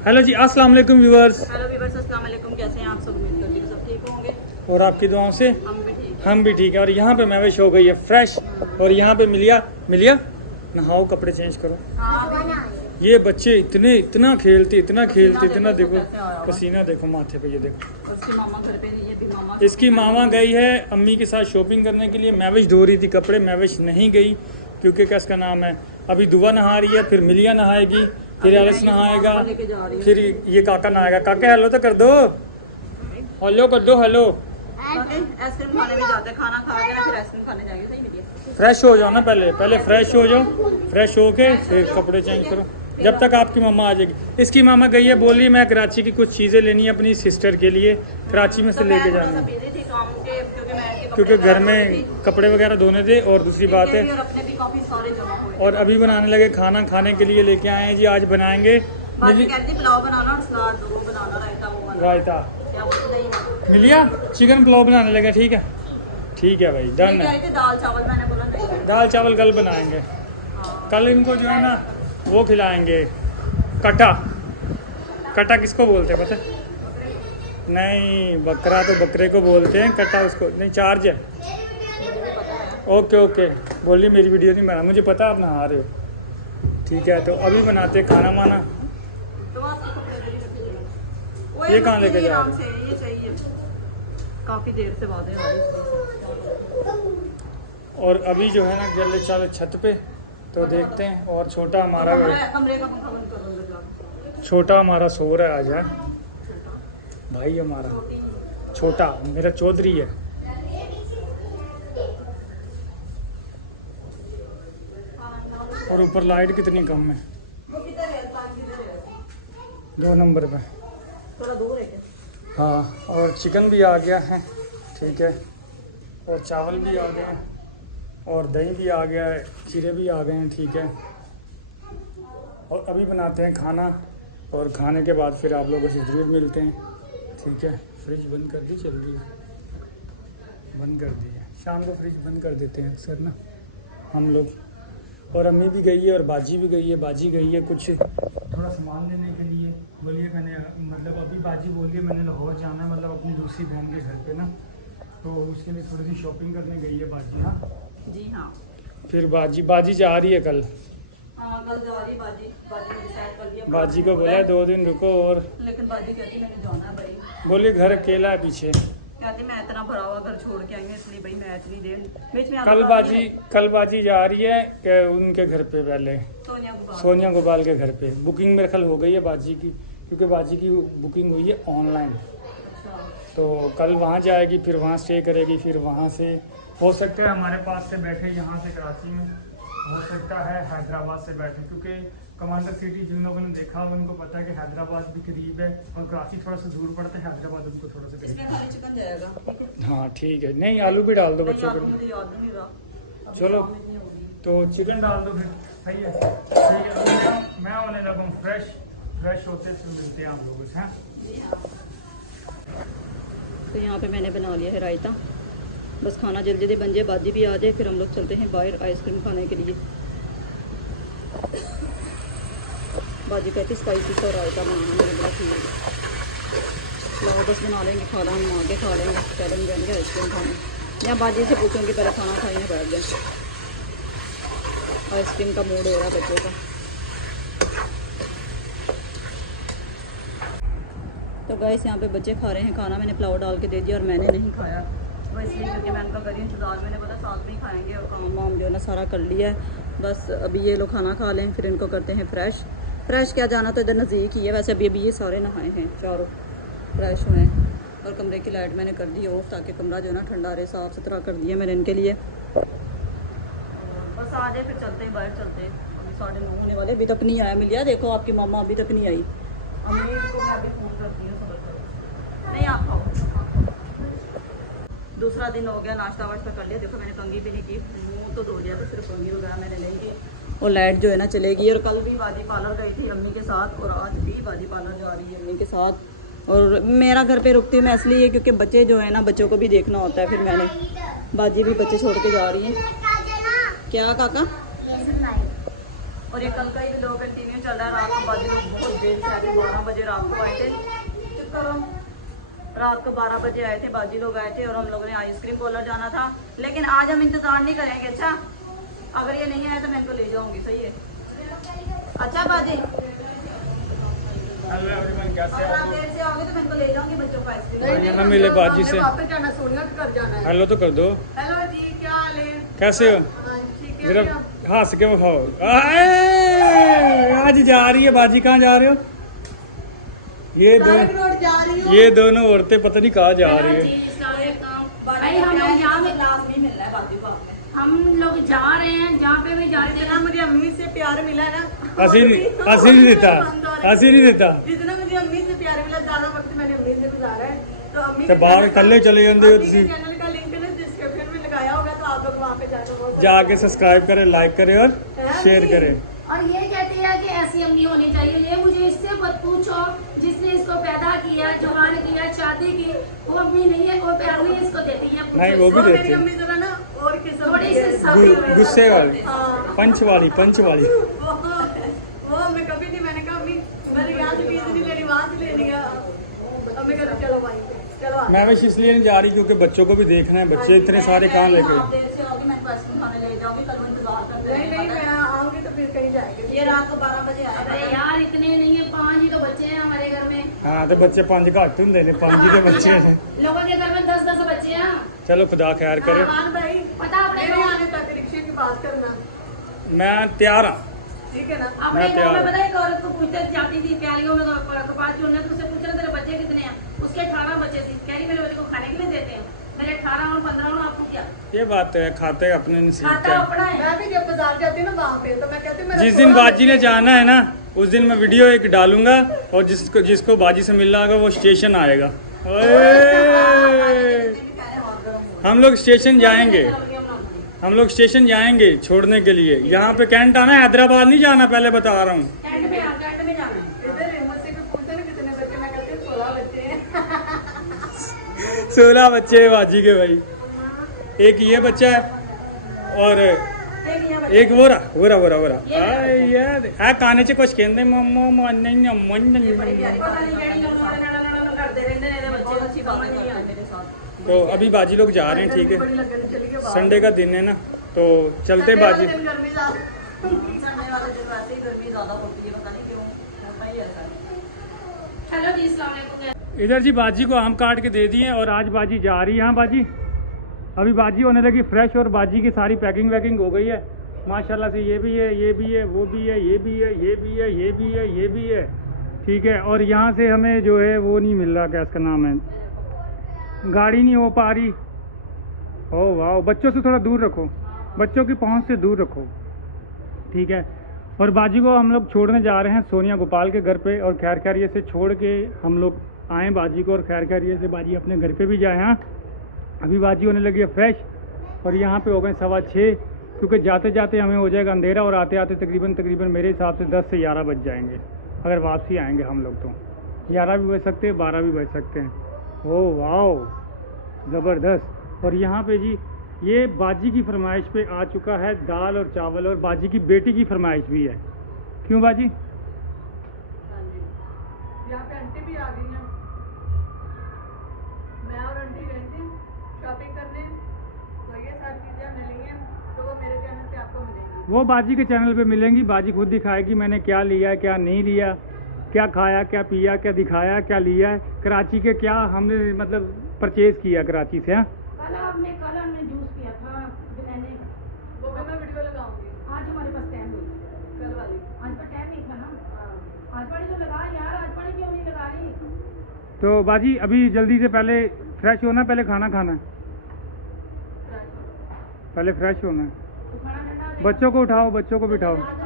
Hello जी, अस्सलाम वालेकुम viewers. Hello viewers, अस्सलाम वालेकुम। कैसे हैं आप सब? उम्मीद करती हूँ सब ठीक होंगे और आपकी दुआओं से हम भी ठीक है। और यहाँ पे महविश हो गई है फ्रेश। और यहाँ पे मिलिया मिलिया नहाओ, कपड़े चेंज करो। हाँ। ये बच्चे इतना खेलते इतना देखो देखो, कैसे आया हुआ। पसीना देखो माथे पे, ये देखो। और उसकी मामा घर पे नहीं है, भी मामा इसकी मामा गई है अम्मी के साथ शॉपिंग करने के लिए। महविश धो रही थी कपड़े, महविश नहीं गई क्योंकि क्या इसका नाम है, अभी दुआ नहा रही है, फिर मिलिया नहाएगी, फिर एलिस नहाएगा, फिर ये काका नहाएगा। काका हेलो तो कर दो, हेलो कर दो, हेलो। आइसक्रीम खाने भी जाते हैं, खाना खा के ना फिर आइसक्रीम खाने जाएंगे। सही मिली फ्रेश हो जाओ ना, पहले फ्रेश हो जाओ, फ्रेश होके फिर कपड़े चेंज करो जब तक आपकी मम्मा आ जाएगी। इसकी मामा गई है, बोली मैं कराची की कुछ चीज़ें लेनी है अपनी सिस्टर के लिए, कराची में से लेके जानी है क्योंकि घर में कपड़े वगैरह धोने थे। और दूसरी बात है, और अभी बनाने लगे खाना, खाने के लिए लेके आए हैं जी। आज बनाएंगे रायता। मिलिया चिकन पुलाव बनाने लगे। ठीक है, ठीक है भाई, डन है। दाल चावल कल बनाएंगे। कल इनको जो है ना वो खिलाएंगे, कटा। कटा किसको बोलते हैं पता है? नहीं, बकरा तो बकरे को बोलते हैं, कटा उसको नहीं। चार्ज है। ओके ओके, बोलिए मेरी वीडियो नहीं बना, मुझे पता आप नहा रहे हो। ठीक है, तो अभी बनाते हैं खाना वाना। ये कहाँ लेके जा रहे हैं? ये चाहिए, काफी देर से बाद और अभी जो है ना चले चले छत पे, तो देखते हैं। और छोटा हमारा कमरे का पंखा बंद कर दो। छोटा हमारा सो रहा है आज है भाई। हमारा छोटा मेरा चौधरी है। और ऊपर लाइट कितनी कम है, 2 नंबर पे। थोड़ा दूर है क्या? हाँ, और चिकन भी आ गया है, ठीक है, और चावल भी आ गए हैं, और दही भी आ गया है, खीरे भी आ गए हैं, ठीक है। और अभी बनाते हैं खाना, और खाने के बाद फिर आप लोगों से ज़रूर मिलते हैं, ठीक है। फ्रिज बंद कर दी, चल रही है, बंद कर दी है। शाम को फ्रिज बंद कर देते हैं अक्सर ना हम लोग। और अम्मी भी गई है और बाजी भी गई है। बाजी गई है कुछ थोड़ा सामान लेने के लिए, बोलिए मैंने, मतलब अभी बाजी बोलिए मैंने लाहौर जाना है, मतलब अपनी दूसरी बहन के घर पे ना, तो उसके लिए थोड़ी सी शॉपिंग करने गई है बाजी। हाँ जी हाँ। फिर बाजी जा रही है कल। कल जा रही बाजी ने डिसाइड कर लिया। बाजी को बोला 2 दिन रुको, और लेकिन बाजी कहती मैंने जाना है भाई। बोली घर अकेला है पीछे, कहती मैं इतना भरा हुआ घर छोड़ के आई हूँ, इसलिए भाई मैं इतनी देर बीच में कल बाजी जा रही है कि उनके घर पे, पहले सोनिया गोपाल के घर पे। बुकिंग मेरे ख्याल हो गई है बाजी की, क्योंकि बाजी की बुकिंग हुई है ऑनलाइन। तो कल वहाँ जाएगी, फिर वहाँ स्टे करेगी, फिर वहाँ से हो सकता है हमारे पास से बैठे यहाँ से कराची में, हो सकता है हैदराबाद से बैठे, क्योंकि कमांडर सिटी जिन लोगों ने देखा होगा उनको पता है कि हैदराबाद भी करीब है और कराची थोड़ा सा दूर पड़ता है, हैदराबाद उनको थोड़ा सा करीब। इसमें खाली चिकन जाएगा, ठीक है? हाँ ठीक है, नहीं आलू भी डाल दो बच्चों के लिए। मुझे याद नहीं रहा। चलो तो चिकन डाल दो फिर, सही है, ठीक है। अभी मैं होने लगा हूँ फ्रेश होते फिर मिलते हैं आप लोगों से। हाँ तो यहाँ पे मैंने बना लिया है रायता, बस खाना जल्दी जल्दी बन जाए, बाजी भी आ जाए, फिर हम लोग चलते हैं बाहर आइसक्रीम खाने के लिए। बाजी कहती स्पाइसी सा रायता बनाना, मैंने बोला ठीक है लाओ बस बना लेंगे, खाना हम आगे खा लेंगे, पहले हम जाएंगे आइसक्रीम खाने। या बाजी से पूछूंगी पहले खाना खाने बैठ जाए, आइसक्रीम का मूड हो रहा है बच्चों का। तो गाइस यहाँ पे बच्चे खा रहे हैं खाना, मैंने पुलाव डाल के दे दिया और मैंने नहीं खाया, तो इसलिए क्योंकि मैं उनका करी इंतज़ार, मैंने पता साथ में ही खाएंगे। और काम वाम जो है ना सारा कर लिया है, बस अभी ये लोग खाना खा लें, फिर इनको करते हैं फ्रेश क्या जाना तो इधर नज़दीक ही है वैसे। अभी ये सारे नहाए हैं, चारों फ्रेश हुए हैं, और कमरे की लाइट मैंने कर दी ऑफ ताकि कमरा जो है ना ठंडा रहे, साफ़ सुथरा कर दिया मैंने इनके लिए। बस आ जाए फिर चलते हैं बाहर, चलते हैं। अभी 9:30 होने वाले, अभी तक नहीं आया। मिलिया देखो आपकी मामा अभी तक नहीं आई। अम्मी को मैं अभी फ़ोन करती हूँ, सबर करो। नहीं आप खाओ। दूसरा दिन हो गया, नाश्ता वाश्ता कर लिया। देखो मैंने कंघी भी नहीं की, मुँह तो धो लिया, तो सिर्फ कंघी वगैरह मैंने नहीं की। और लाइट जो है ना चलेगी। और कल भी बाजी पार्लर गई थी अम्मी के साथ, और आज भी बाजी पार्लर जा रही है अम्मी के साथ। और मेरा घर पे रुकती हूँ मैं इसलिए क्योंकि बच्चे जो है ना, बच्चों को भी देखना होता है। फिर मैंने बाजी भी बच्चे छोड़ के जा रही हैं। क्या काका? और ये कल का ही व्लॉग कंटिन्यू चल रहा है। रात को बाजी लोग बहुत देर से आए थे, 12 बजे रात को आए थे। चुप करो। रात को 12 बजे आए थे, बाजी लोग आए थे और हम लोगों ने आइसक्रीम पार्लर जाना था। लेकिन आज हम इंतजार नहीं करेंगे। अच्छा, अगर ये नहीं आया तो मैं इनको ले जाऊंगी। सही है? अच्छा बाजी, हेलो एवरीवन, कैसे अगर हो आप आप? देर से आओगे तो मैं इनको ले जाऊंगी बच्चों को आइसक्रीम। यहाँ मिले बाजी से। वापस जाना, सोनिया के घर जाना है। हेलो तो कर दो। हेलो जी, क्या हाल है? कैसे हो? हाँ, ठीक है जरा जी, आप- हंस के खाओ। आज जा रही है बाजी, कहाँ जा रहे हो? ये डायरेक्ट दो, रोड जा रही हूँ। ये दोनों औरतें पता नहीं कहाँ जा रही है। भाई हम लोग यहाँ में क्लास नहीं मिल रहा है बाजी को आपने। हम लोग जा रहे हैं, जहाँ पे भी जा रहे जितना मुझे अम्मी से प्यार मिला है ना, हंसी नहीं देता, हंसी नहीं देता। जितना मुझे अम्मी से प्यार मिला, ज्यादा वक्त मैंने अम्मी से गुजारा है। तो अम्मी तो के बाहर चैनल- थल्ले चले जाते हो अम्मी के तुसी। चैनल का लिंक ना डिस्क्रिप्शन में लगाया होगा, तो आप लोग वहाँ पे जाकर बहुत जाके सब्सक्राइब करें, लाइक करें और शेयर करें। और ये कहती है कि ऐसी अम्मी होनी चाहिए। ये मुझे इससे मत पूछो जिसने इसको पैदा किया, जवान किया, शादी की, वो अम्मी नहीं है, वो पैर हुई इसको देती है। पूछो नहीं, वो भी वो देती मेरी है। अम्मी जरा ना और किस्म थोड़ी की सी है। सब्र- गुस्से वाली, हाँ। पंच वाली, पंच वाली। वो मैं कभी नहीं, मैंने कहा अम्मी मैंने यहाँ से फीस नहीं लेनी, वहाँ से लेनी है। अम्मी कहती चलो भाई चलो आ। मैं वैसे इसलिए नहीं जा रही क्योंकि बच्चों को भी देखना है, बच्चे इतने सारे काम लेके। आप देर से आओगी, मैं इनको आइसक्रीम खाने ले जाऊंगी। कल वो इंतजार करते नहीं नहीं, मैं आऊंगी तो फिर कहीं जाएंगे। ये रात को 12 बजे अरे आए। यार इतने नहीं है, 5 ही तो बच्चे हैं हमारे घर में। हाँ तो बच्चे 5 घट होंगे ने, 5 के बच्चे हैं। लोगों के घर में 10-10 बच्चे हैं। चलो खुदा खैर करे। हाँ भाई, पता अपने मेरे गाँव- आने तक रिक्शे की बात करना, मैं तैयार हूँ। ठीक है ना? अपने मैं गाँव में तैयार पता है, एक औरत को पूछते जाती थी प्यालियों में कपास चुनने, तो उससे पूछा तेरे बच्चे कितने हैं? उसके 18 बच्चे थे। कह रही मेरे बच्चे को खाने के लिए देते हैं। मेरे 18 और 15 और आपको क्या? ये बात है, खाते अपने नसीब खाता का। अपना है। मैं भी जब बाजार जाती हूँ ना वहाँ पे, तो मैं कहती हूँ मेरा जिस दिन 16 बाजी ने जाना है ना, उस दिन मैं वीडियो एक डालूंगा और जिसको बाजी से मिलना होगा वो स्टेशन आएगा। ओए! हम लोग स्टेशन जाएंगे, हम लोग स्टेशन जाएंगे छोड़ने के लिए। यहाँ पे कैंट आना है, हैदराबाद नहीं जाना, पहले बता रहा हूँ। कैंट में जाना है। इधर मुझसे कोई पूछे ना कितने बच्चे, मैं कहती हूँ 16 बच्चे हैं। 16 बच्चे हैं बाजी के भाई। एक ये बच्चा है और एक वो रहा। यार आ काने से कुछ कहते मम्मो नहीं तो अभी बाजी लोग जा रहे हैं, ठीक बड़ी है। लगन चली गई बाहर। संडे का दिन है ना, तो चलते संडे वाले बाजी। दिन गर्मी ज्यादा। संडे वाले दिन वैसे ही गर्मी ज्यादा होती है, पता नहीं क्यों होता ही ऐसा है। हेलो जी, अस्सलाम वालेकुम। इधर जी बाजी को आम काट के दे दिए और आज बाजी जा रही है। हाँ बाजी, अभी बाजी होने लगी फ्रेश और बाजी की सारी पैकिंग वैकिंग हो गई है माशाल्लाह से। ये भी है, ये भी है, वो भी है, ये भी है, ये भी है, ये भी है, ये भी है, ठीक है। और यहाँ से हमें जो है वो नहीं मिल रहा, क्या इसका नाम है, गाड़ी नहीं हो पा रही। ओह वाह, बच्चों से थोड़ा दूर रखो, बच्चों की पहुँच से दूर रखो, ठीक है। और बाजी को हम लोग छोड़ने जा रहे हैं सोनिया गोपाल के घर पे और खैर खैरियत से छोड़ के हम लोग आए बाजी को और खैर खैरियत से बाजी अपने घर पे भी जाए। हाँ अभी बाजी होने लगी है फ्रेश और यहाँ पे हो गए 6:15 क्योंकि जाते जाते हमें हो जाएगा अंधेरा और आते आते तकरीबन मेरे हिसाब से 10 से 11 बज जाएंगे। अगर वापसी आएंगे हम लोग तो 11 भी बज सकते हैं, 12 भी बज सकते हैं। ओह वाह ज़बरदस्त। और यहाँ पे जी ये बाजी की फरमाइश पे आ चुका है दाल और चावल, और बाजी की बेटी की फरमाइश भी है। क्यों बाजी? हाँ जी, यहाँ पे आंटी भी आ गई हैं। मैं और आंटी गए थे शॉपिंग करने, तो ये सारी चीजें हमने ली हैं, तो वो मेरे चैनल पे आपको मिलेंगी। वो बाजी के चैनल पे मिलेंगी। बाजी खुद दिखाएगी मैंने क्या लिया, क्या नहीं लिया, क्या खाया, क्या पिया, क्या दिखाया, क्या लिया है, कराची के क्या हमने मतलब परचेज किया कराची से। हाँ कल हमने जूस पिया था बनाने। वो भी मैं वीडियो लगाऊंगी आज हमारे पास टाइम नहीं, कल वाली। आज पर टाइम नहीं था ना। हाँ, आज वाली तो लगा यार, आज वाली क्यों नहीं लगा रही? तो बाजी अभी जल्दी से पहले फ्रेश होना, पहले खाना खाना है, पहले फ्रेश होना है। तो खाना ठंडा हो जाएगा। बच्चों को उठाओ, बच्चों को बिठाओ। आज